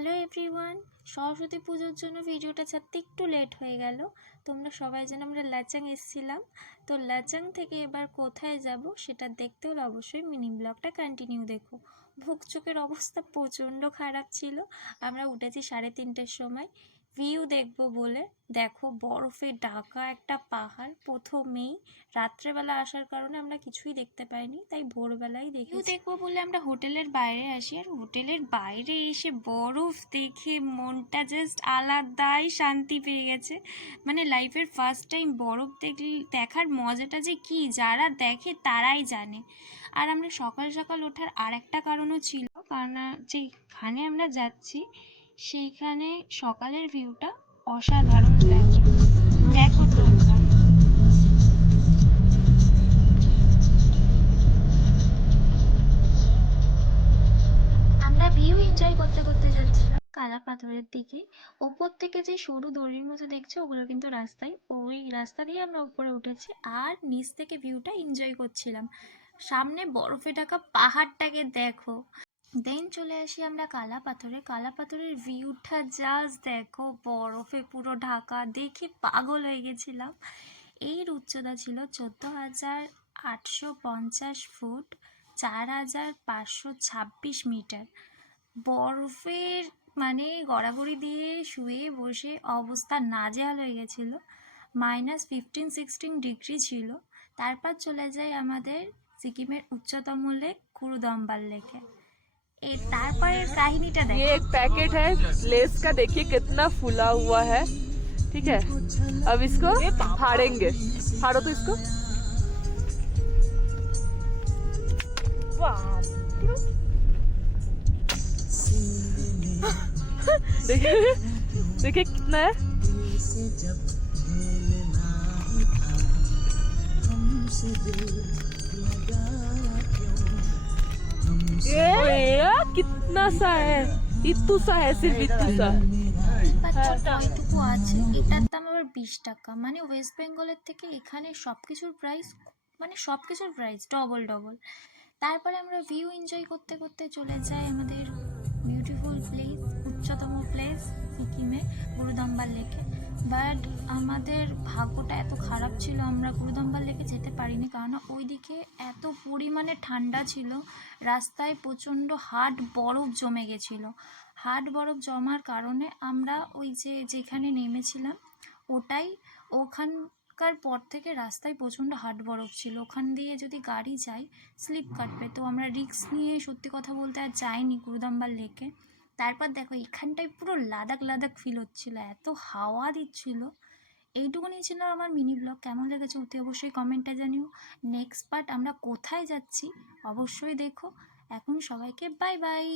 Hello everyone, Saraswati পুজোর জন্য ভিডিওটা ছাড়তে একটু লেট হয়ে গেল। তোমরা সবাই যেন আমরা লাচাং এসেছিলাম, তো লাচাং থেকে এবার কোথায় যাব সেটা দেখতে হলে অবশ্যই মিনি ব্লগটা কন্টিনিউ দেখো। ভুকচোকের অবস্থা প্রচণ্ড খারাপ ছিল। আমরা উঠেছি 3:30টার সময় ভিউ দেখবো বলে। দেখো বরফে ঢাকা একটা পাহাড়, প্রথমেই রাত্রেবেলা আসার কারণে আমরা কিছুই দেখতে পাইনি, তাই ভোরবেলায় ভিউ দেখবো বলে আমরা হোটেলের বাইরে আসি। আর হোটেলের বাইরে এসে বরফ দেখে মনটা জাস্ট আলাদাই শান্তি পেয়ে গেছে। মানে লাইফের ফার্স্ট টাইম বরফ দেখার মজাটা যে কি, যারা দেখে তারাই জানে। আর আমরা সকাল সকাল ওঠার আর একটা কারণও ছিল, কারণ যেখানে আমরা যাচ্ছি সেইখানে সকালের ভিউটা অসাধারণ লাগে। দেখো তোমরা, আমরা ভিউ এনজয় করতে করতে যাচ্ছিলাম কালা পাথরের দিকে। ওপর থেকে যে সরু দড়ির মতো দেখছো ওগুলো কিন্তু রাস্তায়, ওই রাস্তা দিয়ে আমরা উপরে উঠেছি আর নিচ থেকে ভিউটা এনজয় করছিলাম। সামনে বরফে ঢাকা পাহাড়টাকে দেখো। দেন চলে আসি আমরা কালা পাথরে। কালা পাথরের ভিউটা জাস্ট দেখো, বরফে পুরো ঢাকা, দেখে পাগল হয়ে গেছিলাম। এর উচ্চতা ছিল 14,850 ফুট, 4,526 মিটার। বরফের মানে গড়াগড়ি দিয়ে শুয়ে বসে অবস্থা নাজেহাল হয়ে গেছিলো। -15-16 ডিগ্রি ছিল। তারপর চলে যায় আমাদের সিকিমের উচ্চতম লেক গুরুদম্বার লেকে। এই তারপরের কাহিনীটা দেখো। ये एक पैकेट है लेस का, देखिए कितना फूला हुआ है। ठीक है, अब इसको फाड़ेंगे। फाड़ो तो इसको। देखिए देखिए कितना है। ये कितना सा है, इतू सा है, सिर्फ इतू सा। কয়টুকু আছে, এটার দাম আবার 20 টাকা। মানে ওয়েস্ট বেঙ্গলের থেকে এখানে সব কিছুর প্রাইস ডবল ডবল। তারপরে আমরা ভিউ এনজয় করতে করতে চলে যাই আমাদের বিউটিফুল প্লেস, উচ্চতম প্লেস সিকিমে গুরুদম্বার লেকে। বাট আমাদের ভাগ্যটা এত খারাপ ছিল, আমরা গুরুদম্বার লেকে যেতে পারিনি, কারণ ওইদিকে এত পরিমাণে ঠান্ডা ছিল। রাস্তায় প্রচণ্ড হার্ড বরফ জমে গেছিলো। হার্ড বরফ জমার কারণে আমরা ওই যেখানে নেমেছিলাম ওখানকার পর থেকে রাস্তায় প্রচণ্ড হার্ড বরফ ছিল। ওখান দিয়ে যদি গাড়ি যায় স্লিপ কাটবে, তো আমরা রিস্ক নিয়ে সত্যি কথা বলতে আর যাইনি গুরুদম্বার লেকে। তারপর দেখো এখানটায় পুরো লাদাখ লাদাখ ফিল হচ্ছিল, এত হাওয়া দিচ্ছিল। এইটুকুনি ছিল আমার মিনি ব্লগ। কেমন লেগেছে অতি অবশ্যই কমেন্টে জানিও। নেক্সট পার্ট আমরা কোথায় যাচ্ছি অবশ্যই দেখো। এখন সবাইকে বাই বাই।